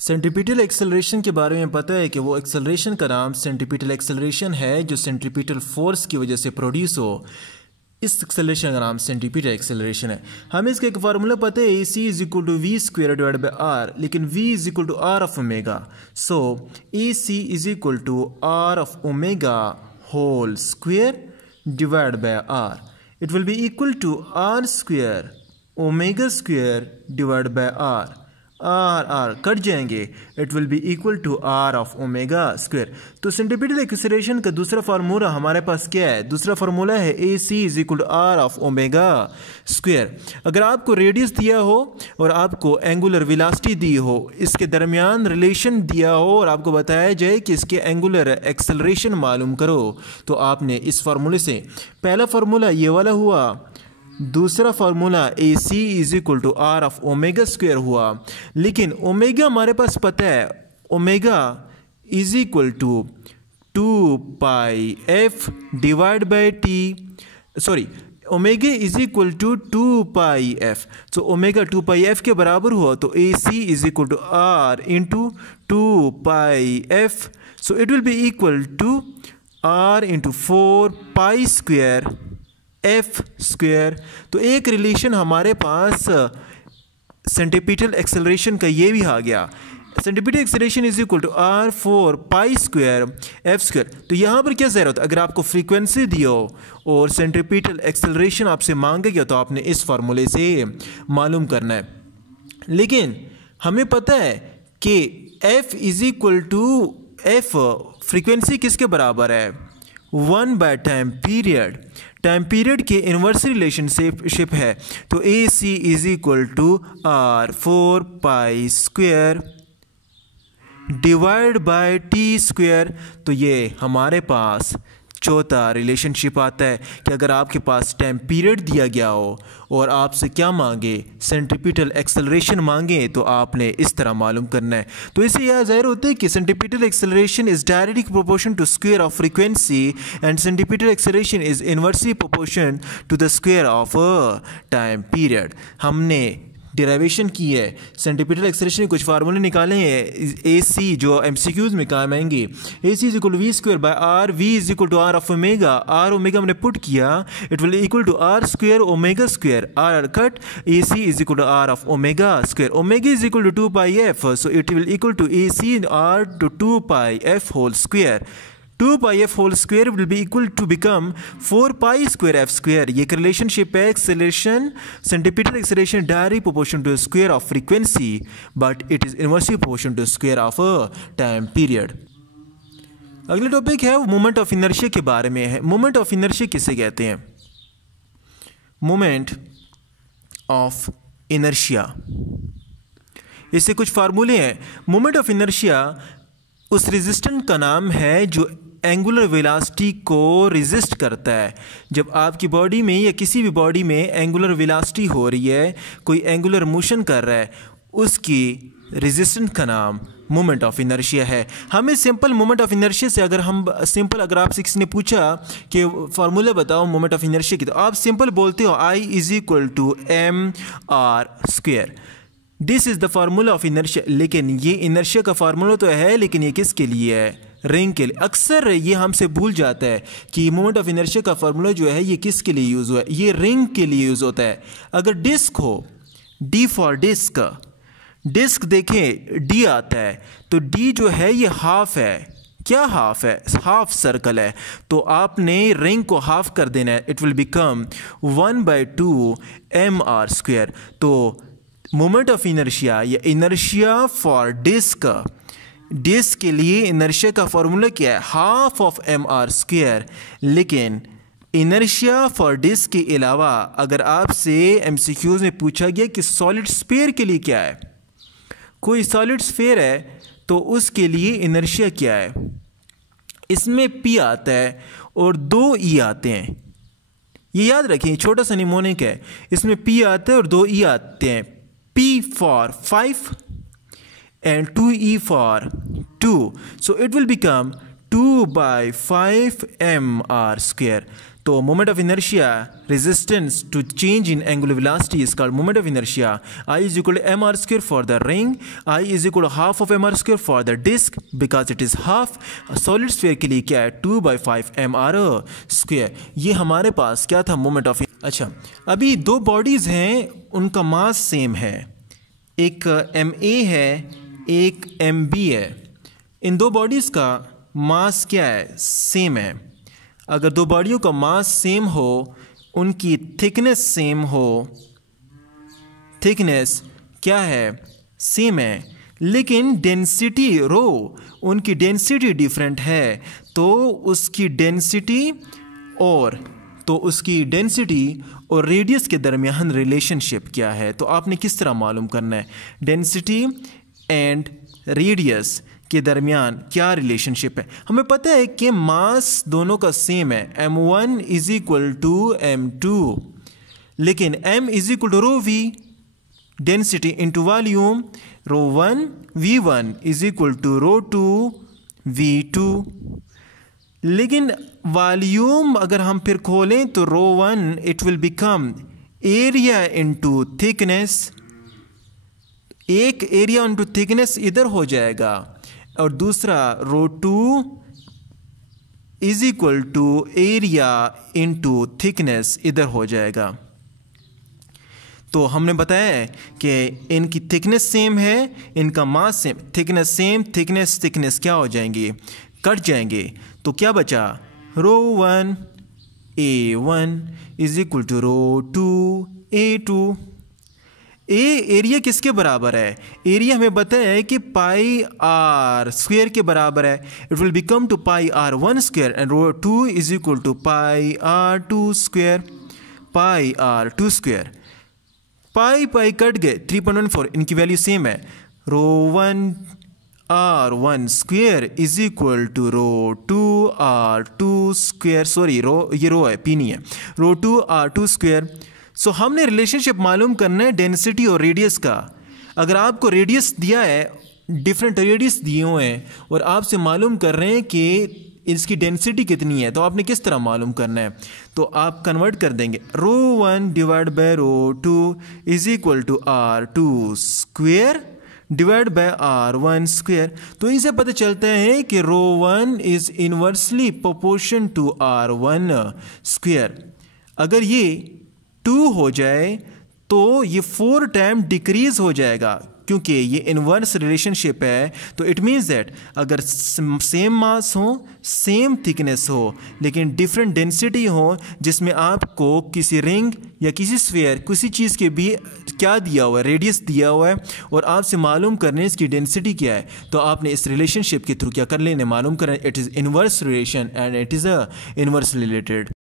Centripetal acceleration के बारे में पता है कि वो एक्सेलरेशन का नाम सेंट्रीपिटल एक्सेलरेशन है जो सेंट्रीपिटल फोर्स की वजह से प्रोड्यूस हो। इस एक्सेलरेशन का नाम सेंट्रीपिटल एक्सेलरेशन है। हमें इसका एक फार्मूला पता है, AC is equal to v square divide by r, लेकिन V is equal to r of omega. So AC is equal to r of omega whole square divide by r. It will be equal to r square omega square divide by r. R cut जाएंगे, it will be equal to r of omega square. तो centripetal acceleration का दूसरा formula हमारे पास क्या है? दूसरा formula है AC is equal to r of omega square. अगर आपको रेडियस दिया हो और आपको एंगुलर वेलोसिटी दी हो, इसके दरमियान रिलेशन दिया हो और आपको बताया जाए कि इसके एंगुलर एक्सेलरेशन मालूम करो, तो आपने इस फार्मूले से, पहला फार्मूला ये वाला हुआ, दूसरा formula AC is equal to r of omega square हुआ। लेकिन ओमेगा हमारे पास पता है, omega is equal to 2 pi f divide by t, sorry omega is equal to 2 pi f। So omega 2 pi f के बराबर हुआ, तो AC is equal to r into 2 pi f। So it will be equal to r into 4 pi square F square. तो एक relation हमारे पास centripetal acceleration का ये भी आ गया, centripetal acceleration is equal to r 4 pi square F square. तो यहाँ पर क्या ज़ाहिर होता है, अगर आपको फ्रीक्वेंसी दियो और सेंट्रीपिटल एक्सेलरेशन आपसे मांगा गया तो आपने इस फार्मूले से मालूम करना है। लेकिन हमें पता है कि F is equal to F, frequency किसके बराबर है? 1 by time period. Time period के इन्वर्स रिलेशनशिप है, तो AC is equal to r 4 pi square divide by T square. तो ये हमारे पास चौथा रिलेशनशिप आता है कि अगर आपके पास टाइम पीरियड दिया गया हो और आपसे क्या मांगे, सेंट्रीपिटल एक्सेलरेशन मांगे, तो आपने इस तरह मालूम करना है। तो इससे यह जाहिर होता है कि centripetal acceleration is directly proportion to square of frequency and centripetal acceleration is inversely proportion to the square of time period. हमने डेरिवेशन की है, सेंट्रीपिटल एक्सेलरेशन के कुछ फार्मूले निकाले हैं AC जो MCQs में काम आएंगे। AC is equal to v square by r, V is equal to r of omega, r omega हमने पुट किया, it will equal to r square omega square, r cut, AC is equal to r of omega square, omega is equal to 2 pi f, so it will equal to AC r to 2 pi f whole square. 2 pi f whole square will be equal to become 4 pi square f square. ये एक relationship है, acceleration centripetal acceleration directly proportion to square of frequency but it is inversely proportion to square of time period. अगला topic है moment of inertia के बारे में है। Moment of inertia किसे कहते हैं? मोमेंट ऑफ इनर्शिया, इससे कुछ फार्मूले हैं। मोमेंट ऑफ इनर्शिया उस रेजिस्टेंट का नाम है जो एंगुलर वेलोसिटी को रेजिस्ट करता है। जब आपकी बॉडी में या किसी भी बॉडी में एंगुलर वेलोसिटी हो रही है, कोई एंगुलर मोशन कर रहा है, उसकी रेजिस्टेंट का नाम मोमेंट ऑफ इनर्शिया है। हमें सिंपल मोमेंट ऑफ इनर्शिया से अगर आपसे किसी ने पूछा कि फार्मूला बताओ मोमेंट ऑफ इनर्शिया की, तो आप सिंपल बोलते हो I is equal to mr square. This is the formula of inertia. लेकिन ये इनर्शिया का फार्मूला तो है, लेकिन ये किसके लिए है? रिंग के लिए। अक्सर ये हमसे भूल जाता है कि मोमेंट ऑफ इनर्शिया का फार्मूला जो है ये किसके लिए यूज़ हुआ है? ये रिंग के लिए यूज़ होता है। अगर डिस्क हो, D फॉर डिस्क, डिस्क देखें D आता है, तो D जो है ये हाफ है। क्या हाफ है? हाफ सर्कल है, तो आपने रिंग को हाफ कर देना है, it will become 1/2 mr square. तो मोमेंट ऑफ इनर्शिया या इनर्शिया फॉर डिस्क, डिस्क के लिए इनर्शिया का फॉर्मूला क्या है? Half of mr square. लेकिन इनर्शिया फॉर डिस्क के अलावा अगर आपसे MCQs में पूछा गया कि सॉलिड स्फीयर के लिए क्या है, कोई सॉलिड स्फीयर है तो उसके लिए इनर्शिया क्या है? इसमें P आता है और 2 E आते हैं। ये याद रखें, छोटा सा निमोनिक है, इसमें P आता है और 2 E आते हैं। P for 5 and 2E for 2. So it will become 2/5 mr square. तो moment of inertia resistance to change in angular velocity is called moment of inertia. I is equal to M R square for the ring. I is equal to half of M R square for the disc because it is half. Solid sphere के लिए क्या है 2/5 M R square. ये हमारे पास क्या था moment of. अच्छा, अभी दो बॉडीज हैं, उनका मास सेम है, एक एम ए है एक एम बी है. इन दो बॉडीज का मास क्या है सेम है. अगर दो बॉडियों का मास सेम हो, उनकी थिकनेस सेम हो, थिकनेस क्या है सेम है, लेकिन डेंसिटी रो उनकी डेंसिटी डिफरेंट है, तो उसकी डेंसिटी और रेडियस के दरमियान रिलेशनशिप क्या है. तो आपने किस तरह मालूम करना है डेंसिटी एंड रेडियस के दरमियान क्या रिलेशनशिप है. हमें पता है कि मास दोनों का सेम है, m1 is equal to m2, लेकिन m is equal to rho v density into volume. Rho 1 v1 is equal to rho 2 v2, लेकिन वॉल्यूम अगर हम फिर खोलें तो rho 1 it will become area into thickness. एक एरिया इंटू थिकनेस इधर हो जाएगा और दूसरा rho 2 is equal to area into thickness इधर हो जाएगा. तो हमने बताया कि इनकी थिकनेस सेम है, इनका mass same, thickness same, thickness क्या हो जाएंगी, कट जाएंगे. तो क्या बचा rho 1 A1 is equal to rho 2 A2. Area किसके बराबर है, एरिया हमें बताया है कि पाई आर स्क्वायर के बराबर है. It will become to pi r 1 square and rho 2 is equal to pi r 2 square. Pi r 2 square, pi cut गए 3.14, इनकी वैल्यू सेम है. Rho 1 r 1 square is equal to rho 2 r 2 square. Sorry ये rho है, P नहीं है. रो 2 r 2 square. सो हमने relationship मालूम करना है डेंसिटी और रेडियस का. अगर आपको रेडियस दिया है, डिफरेंट रेडियस दिए हुए हैं और आपसे मालूम कर रहे हैं कि इसकी डेंसिटी कितनी है, तो आपने किस तरह मालूम करना है. तो आप कन्वर्ट कर देंगे. Rho 1 divide by rho 2 is equal to r 2 square divide by r 1 square. तो इसे पता चलता है कि rho 1 is inversely proportion to r 1 square. अगर ये 2 हो जाए तो ये 4 टाइम डिक्रीज हो जाएगा, क्योंकि ये इनवर्स रिलेशनशिप है. तो इट मीन्स दैट अगर सेम मास हो, सेम थिकनेस हो, लेकिन डिफरेंट डेंसिटी हो, जिसमें आपको किसी रिंग या किसी स्फीयर किसी चीज़ के भी क्या दिया हुआ है, रेडियस दिया हुआ है, और आपसे मालूम करने इसकी डेंसिटी क्या है, तो आपने इस रिलेशनशिप के थ्रू क्या कर लेने मालूम करना. It is inverse relation and it is a inverse related.